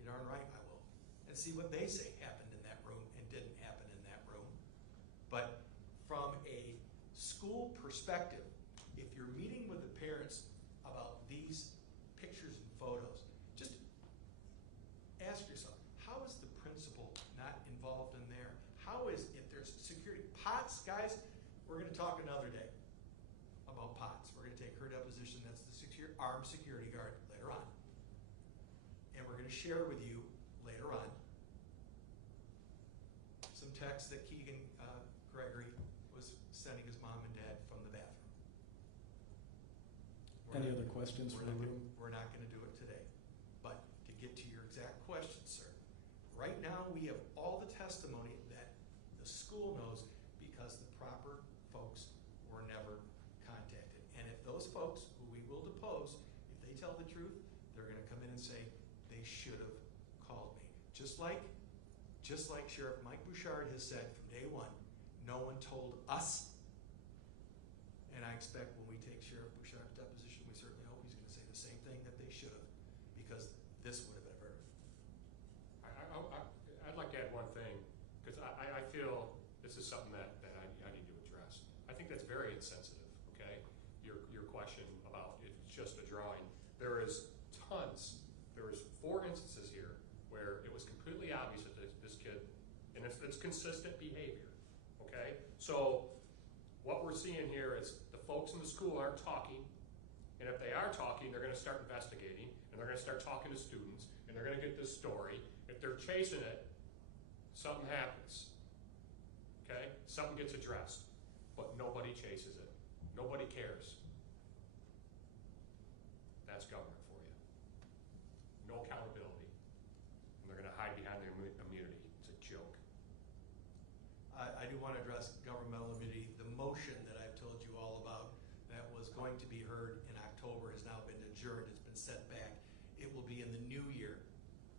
you darn right I will, and see what they say happened in that room and didn't happen in that room. But from a school perspective, if you're meeting with the parents about these pictures and photos, just ask yourself, how is the principal not involved in there? How is, if there's security, Potts, guys, we're going to talk another day about Potts. We're going to take her deposition, that's the armed security guard, later on. And we're going to share with you later on some text that Keegan Gregory was sending his mom and dad from the bathroom. Any other questions from the room? We're not going to do it today. But to get to your exact question, sir, right now we have all the testimony that the school knows because the proper folks were never contacted. And if those folks, who we will depose, if they tell the truth, they're going to come in and say they should have called me. Just like Sheriff Mike Bouchard has said from day one, no one told us. And I expect when we take Sheriff Bouchard's deposition, we certainly hope he's going to say the same thing that they should have, because this would have been averted. I'd like to add one thing, because I feel this is something that I need to address. I think that's very insensitive, okay? Your question consistent behavior, okay? So what we're seeing here is the folks in the school aren't talking, and if they are talking, they're gonna start investigating, and they're gonna start talking to students, and they're gonna get this story. If they're chasing it, something happens, okay? Something gets addressed, but nobody chases it. Nobody cares. That's government for you. No accountability. And they're gonna hide behind their immunity. It's a joke. I do want to address governmental immunity. The motion that I've told you all about that was going to be heard in October has now been adjourned. It's been set back. It will be in the new year.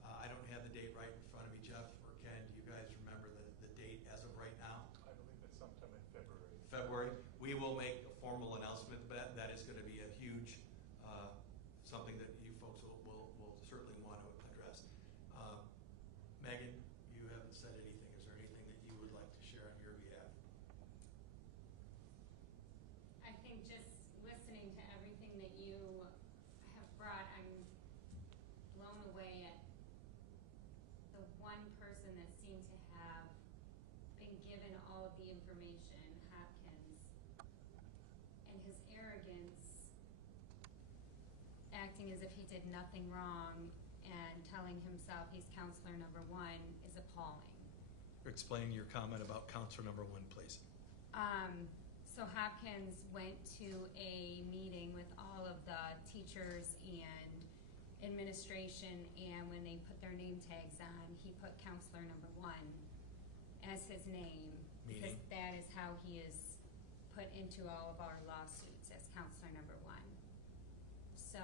I don't have the date right in front of me. Jeff or Ken, do you guys remember the date as of right now? I believe it's sometime in February. February. We will make a formal announcement. That is going to be a huge, something that you folks will certainly want to address. Megan, you haven't said anything. Is there anything that you would like to share on your behalf? I think just listening to everything that you have brought, I'm blown away at the one person that seemed to have been given all of the information, Hopkins, and his arrogance, acting as if he did nothing wrong and telling himself he's counselor number one is appalling. Explain your comment about counselor number one, please. So Hopkins went to a meeting with all of the teachers and administration, and when they put their name tags on, he put counselor number one as his name. Because Meaning? that is how he is put into all of our lawsuits, as counselor number one. So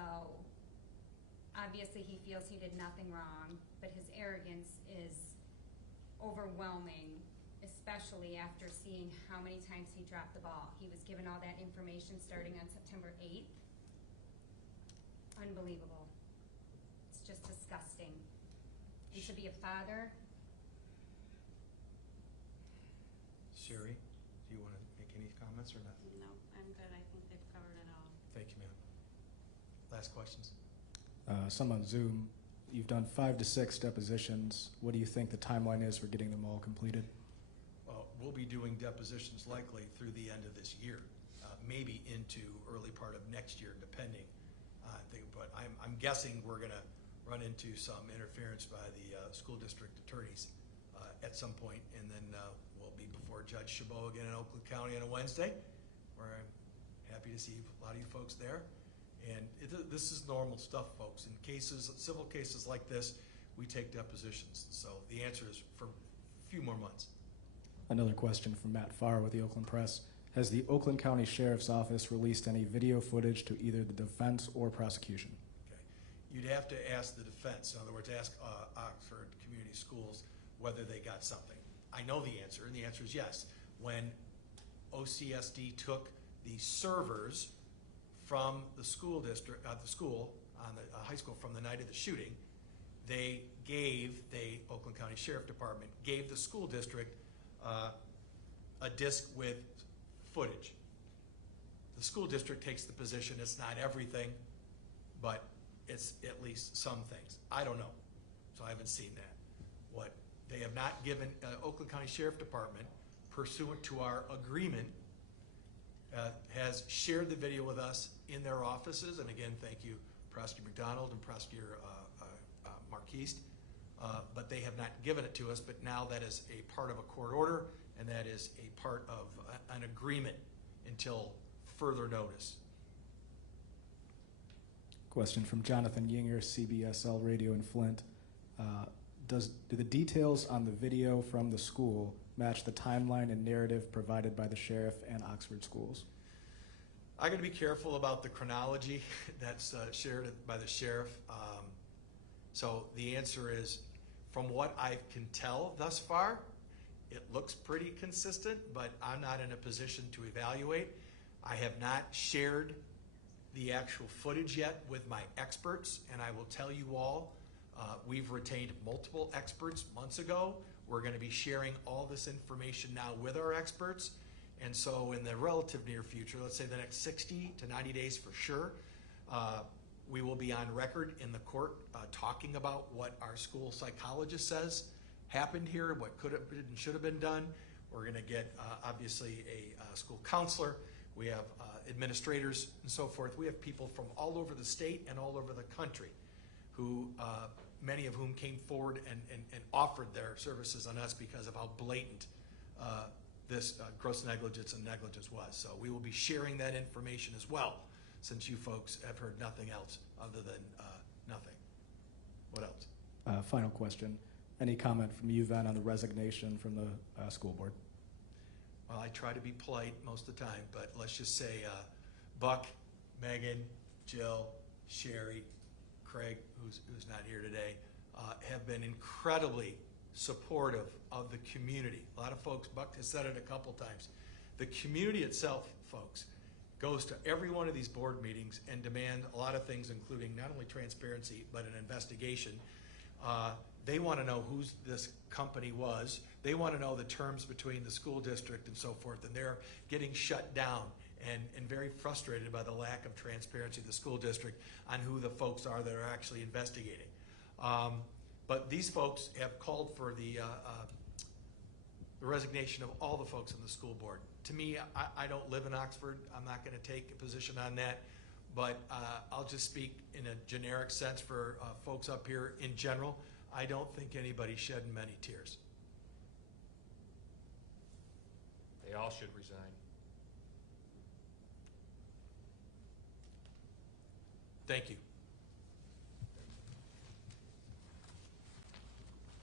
obviously he feels he did nothing wrong, but his arrogance is overwhelming, especially after seeing how many times he dropped the ball. He was given all that information starting on September 8th. Unbelievable. It's just disgusting. And to be a father, Sherry, do you want to make any comments or not? No, I'm good. I think they've covered it all. Thank you, ma'am. Last questions? Some on Zoom. You've done 5 to 6 depositions. What do you think the timeline is for getting them all completed? Well, we'll be doing depositions likely through the end of this year, maybe into early part of next year, depending. But I'm guessing we're going to run into some interference by the school district attorneys at some point, and then we'll be before Judge Chabot again in Oakland County on a Wednesday, where I'm happy to see a lot of you folks there. And this is normal stuff, folks. In cases, civil cases like this, we take depositions. So the answer is for a few more months. Another question from Matt Farr with the Oakland Press. Has the Oakland County Sheriff's Office released any video footage to either the defense or prosecution? Okay. You'd have to ask the defense. In other words, ask Oxford Community Schools whether they got something. I know the answer, and the answer is yes. When OCSD took the servers from the school district, the school, on the high school from the night of the shooting, the Oakland County Sheriff Department gave the school district a disc with footage. The school district takes the position it's not everything, but it's at least some things. I don't know, so I haven't seen that. What they have not given Oakland County Sheriff Department, pursuant to our agreement, has shared the video with us in their offices, and again, thank you, Prosecutor McDonald and Prosecutor Marquiste, but they have not given it to us, but now that is a part of a court order, and that is a part of an agreement until further notice. Question from Jonathan Yinger, CBSL Radio in Flint. Do the details on the video from the school match the timeline and narrative provided by the sheriff and Oxford schools? I got to be careful about the chronology that's shared by the sheriff. So the answer is, from what I can tell thus far, it looks pretty consistent, but I'm not in a position to evaluate. I have not shared the actual footage yet with my experts, and I will tell you all, we've retained multiple experts months ago. We're going to be sharing all this information now with our experts. And so in the relative near future, let's say the next 60 to 90 days for sure, we will be on record in the court talking about what our school psychologist says happened here, what could have been and should have been done. We're going to get, obviously, a school counselor. We have administrators and so forth. We have people from all over the state and all over the country who, many of whom came forward and offered their services on us because of how blatant this gross negligence and negligence was. So we will be sharing that information as well, since you folks have heard nothing else other than nothing. What else? Final question. Any comment from you, Ven, on the resignation from the school board? Well, I try to be polite most of the time, but let's just say Buck, Megan, Jill, Sherry, Craig, who's not here today, have been incredibly supportive of the community. A lot of folks, Buck has said it a couple times, the community itself, folks, goes to every one of these board meetings and demand a lot of things, including not only transparency, but an investigation. They want to know who this company was. They want to know the terms between the school district and so forth, and they're getting shut down and very frustrated by the lack of transparency of the school district on who the folks are that are actually investigating. But these folks have called for the resignation of all the folks on the school board. To me, I don't live in Oxford. I'm not going to take a position on that, but I'll just speak in a generic sense for folks up here in general. I don't think anybody shed many tears. They all should resign. Thank you.